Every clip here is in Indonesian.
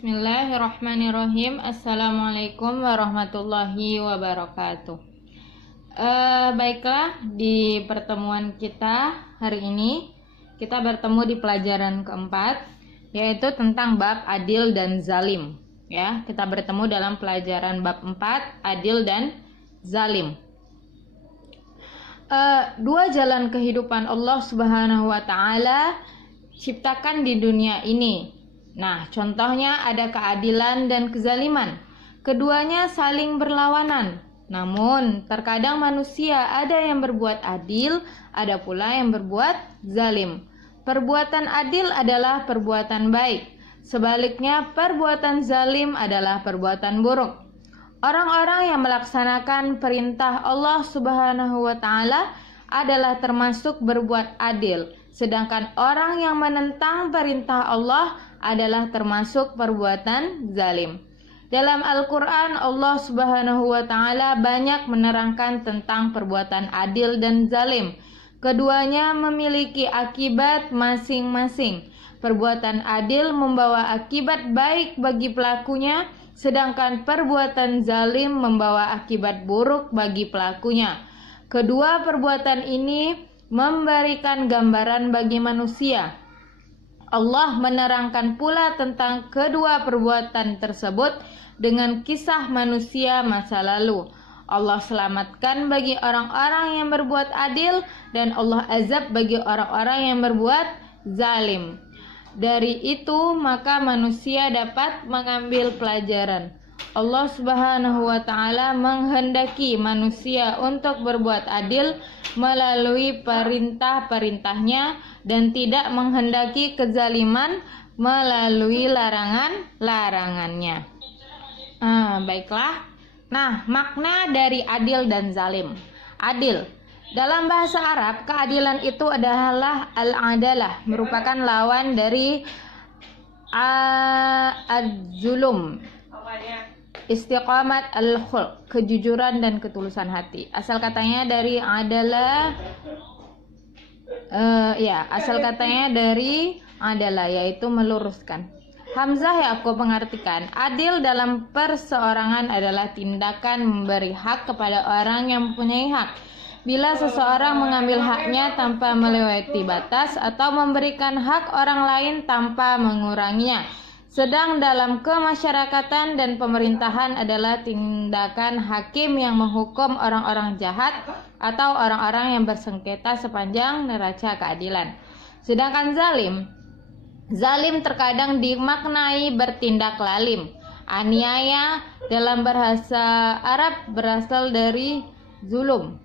Bismillahirrahmanirrahim. Assalamualaikum warahmatullahi wabarakatuh. Baiklah, di pertemuan kita hari ini kita bertemu di pelajaran keempat, yaitu tentang bab adil dan zalim. Ya, kita bertemu dalam pelajaran bab 4, adil dan zalim. Dua jalan kehidupan Allah Subhanahu wa Ta'ala ciptakan di dunia ini. Nah, contohnya ada keadilan dan kezaliman. Keduanya saling berlawanan. Namun, terkadang manusia ada yang berbuat adil, ada pula yang berbuat zalim. Perbuatan adil adalah perbuatan baik. Sebaliknya, perbuatan zalim adalah perbuatan buruk. Orang-orang yang melaksanakan perintah Allah Subhanahu wa Ta'ala adalah termasuk berbuat adil. Sedangkan orang yang menentang perintah Allah adalah termasuk perbuatan zalim. Dalam Al-Quran, Allah Subhanahu wa Ta'ala banyak menerangkan tentang perbuatan adil dan zalim. Keduanya memiliki akibat masing-masing. Perbuatan adil membawa akibat baik bagi pelakunya, sedangkan perbuatan zalim membawa akibat buruk bagi pelakunya. Kedua perbuatan ini memberikan gambaran bagi manusia. Allah menerangkan pula tentang kedua perbuatan tersebut dengan kisah manusia masa lalu. Allah selamatkan bagi orang-orang yang berbuat adil dan Allah azab bagi orang-orang yang berbuat zalim. Dari itu maka manusia dapat mengambil pelajaran. Allah Subhanahu wa Ta'ala menghendaki manusia untuk berbuat adil melalui perintah-perintahnya dan tidak menghendaki kezaliman melalui larangan-larangannya. Baiklah. Nah, makna dari adil dan zalim. Adil. Dalam bahasa Arab, keadilan itu adalah al-adalah, merupakan lawan dari az-zulum. Istiqamat al-khulq, kejujuran dan ketulusan hati. Asal katanya dari adalah yaitu meluruskan. Hamzah Ya'qub mengartikan, adil dalam perseorangan adalah tindakan memberi hak kepada orang yang mempunyai hak. Bila seseorang mengambil haknya tanpa melewati batas atau memberikan hak orang lain tanpa menguranginya. Sedang dalam kemasyarakatan dan pemerintahan adalah tindakan hakim yang menghukum orang-orang jahat atau orang-orang yang bersengketa sepanjang neraca keadilan. Sedangkan zalim terkadang dimaknai bertindak lalim. Aniaya dalam bahasa Arab berasal dari zulum.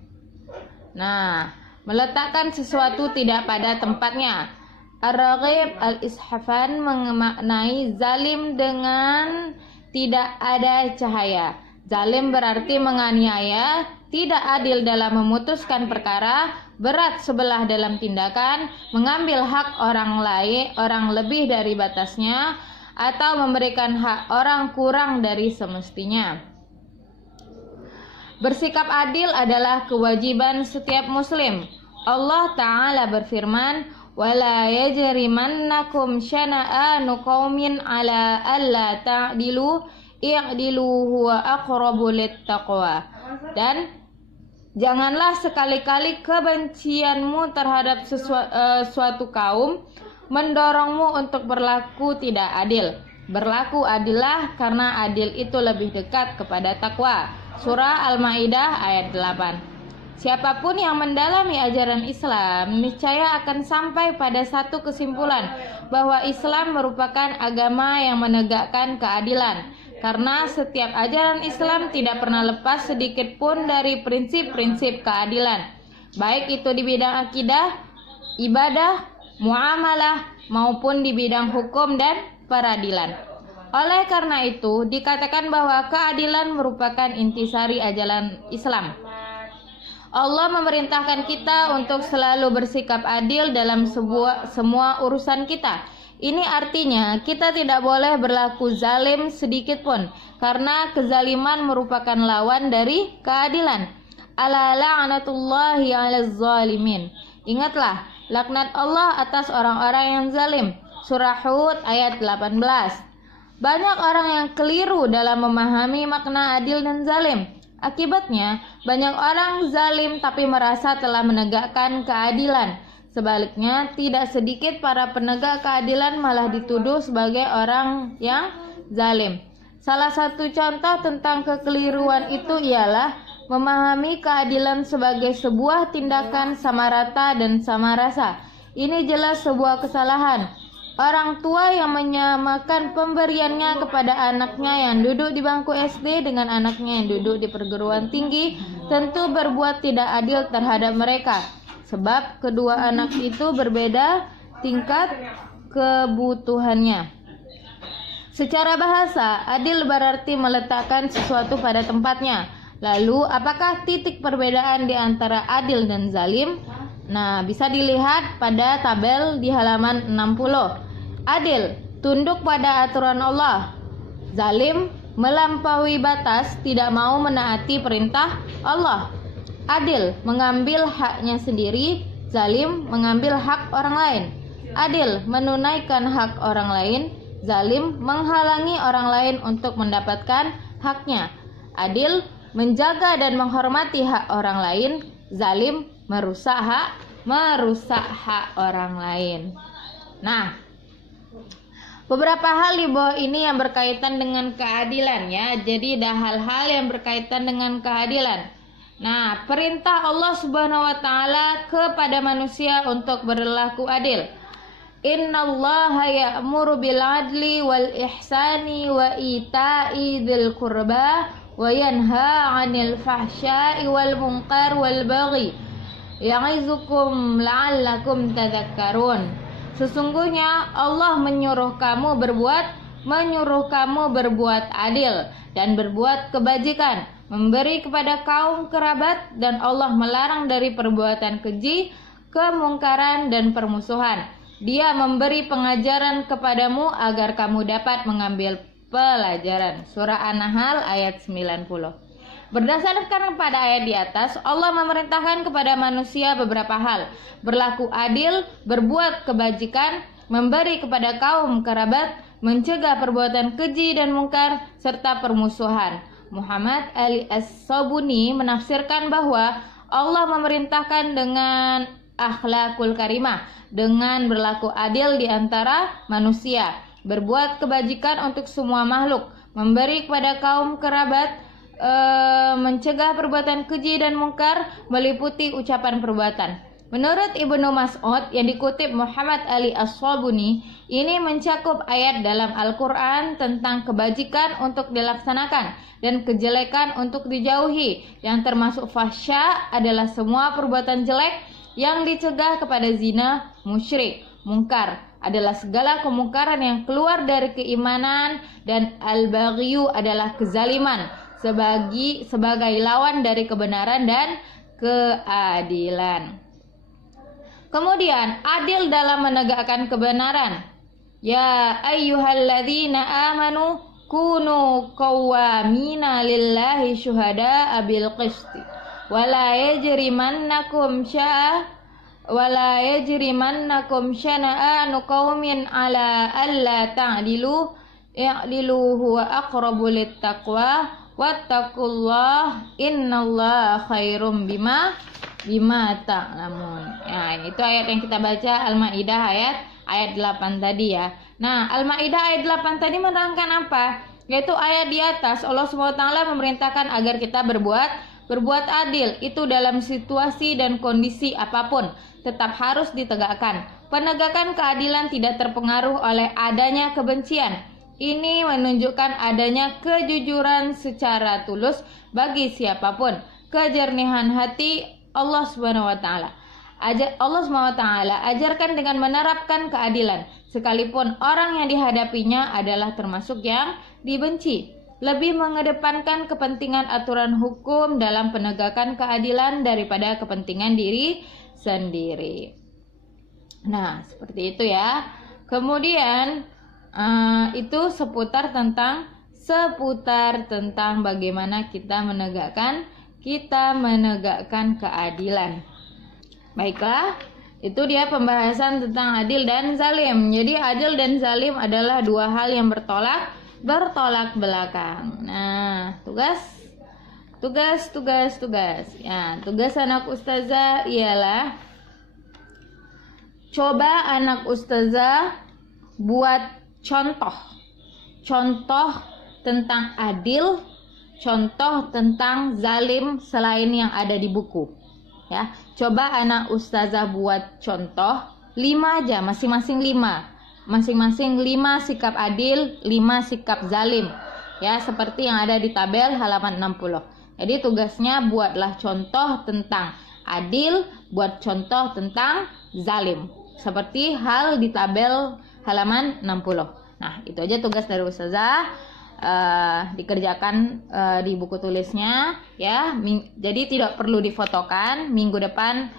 Nah, meletakkan sesuatu tidak pada tempatnya. Ar-Raghib Al-Ishafan memaknai zalim dengan tidak ada cahaya. Zalim berarti menganiaya, tidak adil dalam memutuskan perkara, berat sebelah dalam tindakan, mengambil hak orang lain, orang lebih dari batasnya, atau memberikan hak orang kurang dari semestinya. Bersikap adil adalah kewajiban setiap muslim. Allah Ta'ala berfirman, وَلَا يَجْرِمَنَّكُمْ شَنَآنُ قَوْمٍ عَلَىٰ أَلَّا تَعْدِلُوا اعْدِلُوا هُوَ أَقْرَبُ لِلتَّقْوَىٰ. Dan janganlah sekali-kali kebencianmu terhadap suatu kaum mendorongmu untuk berlaku tidak adil. Berlaku adillah karena adil itu lebih dekat kepada takwa. Surah Al-Maidah ayat 8. Siapapun yang mendalami ajaran Islam niscaya akan sampai pada satu kesimpulan bahwa Islam merupakan agama yang menegakkan keadilan. Karena setiap ajaran Islam tidak pernah lepas sedikit pun dari prinsip-prinsip keadilan, baik itu di bidang akidah, ibadah, muamalah maupun di bidang hukum dan peradilan. Oleh karena itu dikatakan bahwa keadilan merupakan intisari ajaran Islam. Allah memerintahkan kita untuk selalu bersikap adil dalam semua urusan kita. Ini artinya kita tidak boleh berlaku zalim sedikit pun, karena kezaliman merupakan lawan dari keadilan. Ala la'natullahi 'alaz zalimin. Ingatlah laknat Allah atas orang-orang yang zalim. Surah Hud ayat 18. Banyak orang yang keliru dalam memahami makna adil dan zalim. Akibatnya, banyak orang zalim tapi merasa telah menegakkan keadilan. Sebaliknya, tidak sedikit para penegak keadilan malah dituduh sebagai orang yang zalim. Salah satu contoh tentang kekeliruan itu ialah memahami keadilan sebagai sebuah tindakan sama rata dan sama rasa. Ini jelas sebuah kesalahan. Orang tua yang menyamakan pemberiannya kepada anaknya yang duduk di bangku SD dengan anaknya yang duduk di perguruan tinggi tentu berbuat tidak adil terhadap mereka, sebab kedua anak itu berbeda tingkat kebutuhannya. Secara bahasa, adil berarti meletakkan sesuatu pada tempatnya. Lalu, apakah titik perbedaan di antara adil dan zalim? Nah, bisa dilihat pada tabel di halaman 60. Adil, tunduk pada aturan Allah. Zalim, melampaui batas, tidak mau menaati perintah Allah. Adil, mengambil haknya sendiri. Zalim, mengambil hak orang lain. Adil, menunaikan hak orang lain. Zalim, menghalangi orang lain untuk mendapatkan haknya. Adil, menjaga dan menghormati hak orang lain. Zalim, merusak hak orang lain. Nah, beberapa hal di bawah ini yang berkaitan dengan keadilan ya. Jadi ada hal-hal yang berkaitan dengan keadilan. Nah, perintah Allah Subhanahu wa taala kepada manusia untuk berlaku adil. Innallaha ya'muru bil adli wal ihsani wa ita'i dzil qurba wa yanha 'anil fahsya'i wal munkar wal baghi ya'izukum la'allakum tadhakkarun. Sesungguhnya Allah menyuruh kamu berbuat adil dan berbuat kebajikan, memberi kepada kaum kerabat, dan Allah melarang dari perbuatan keji, kemungkaran dan permusuhan. Dia memberi pengajaran kepadamu agar kamu dapat mengambil pelajaran. Surah An-Nahl ayat 90. Berdasarkan pada ayat di atas, Allah memerintahkan kepada manusia beberapa hal: berlaku adil, berbuat kebajikan, memberi kepada kaum kerabat, mencegah perbuatan keji dan mungkar, serta permusuhan. Muhammad Ali As-Sabuni menafsirkan bahwa Allah memerintahkan dengan akhlakul karimah, dengan berlaku adil di antara manusia, berbuat kebajikan untuk semua makhluk, memberi kepada kaum kerabat, mencegah perbuatan keji dan mungkar, meliputi ucapan perbuatan. Menurut Ibnu Mas'ud yang dikutip Muhammad Ali As-Sabuni, ini mencakup ayat dalam Al-Quran tentang kebajikan untuk dilaksanakan dan kejelekan untuk dijauhi, yang termasuk fahsya adalah semua perbuatan jelek yang dicegah kepada zina, musyrik. Mungkar adalah segala kemungkaran yang keluar dari keimanan, dan al-baghyu adalah kezaliman sebagai lawan dari kebenaran dan keadilan. Kemudian adil dalam menegakkan kebenaran. Ya ayyuhalladzina amanu kunu qawwamina lillahi syuhada'a bil qisti wala yajrimannakum syana'anu qaumin ala alla ta'dilu i'dilu huwa aqrabu littaqwa wattaqullah innallaha khairum bima ta'lamun. Ya, itu ayat yang kita baca Al-Maidah ayat 8 tadi ya. Nah, Al-Maidah ayat 8 tadi menerangkan apa? Yaitu ayat di atas Allah SWT memerintahkan agar kita berbuat adil. Itu dalam situasi dan kondisi apapun tetap harus ditegakkan. Penegakan keadilan tidak terpengaruh oleh adanya kebencian. Ini menunjukkan adanya kejujuran secara tulus bagi siapapun. Kejernihan hati Allah Subhanahu wa taala. Allah Subhanahu wa taala ajarkan dengan menerapkan keadilan, sekalipun orang yang dihadapinya adalah termasuk yang dibenci. Lebih mengedepankan kepentingan aturan hukum dalam penegakan keadilan daripada kepentingan diri sendiri. Nah, seperti itu ya. Kemudian itu seputar tentang bagaimana kita menegakkan keadilan. Baiklah, itu dia pembahasan tentang adil dan zalim. Jadi adil dan zalim adalah dua hal yang bertolak bertolak belakang. Nah, tugas. Ya, tugas anak ustazah ialah coba anak ustazah buat contoh tentang adil, contoh tentang zalim selain yang ada di buku. Ya, coba anak ustazah buat contoh 5 aja, masing-masing 5 sikap adil, 5 sikap zalim. Ya, seperti yang ada di tabel halaman 60. Jadi tugasnya buatlah contoh tentang adil, buat contoh tentang zalim. Seperti hal di tabel halaman 60. Nah, itu aja tugas dari ustazah. Dikerjakan di buku tulisnya ya. Jadi tidak perlu difotokan. Minggu depan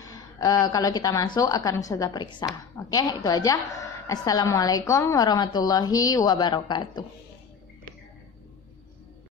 kalau kita masuk akan ustazah periksa. Oke, itu aja. Assalamualaikum warahmatullahi wabarakatuh.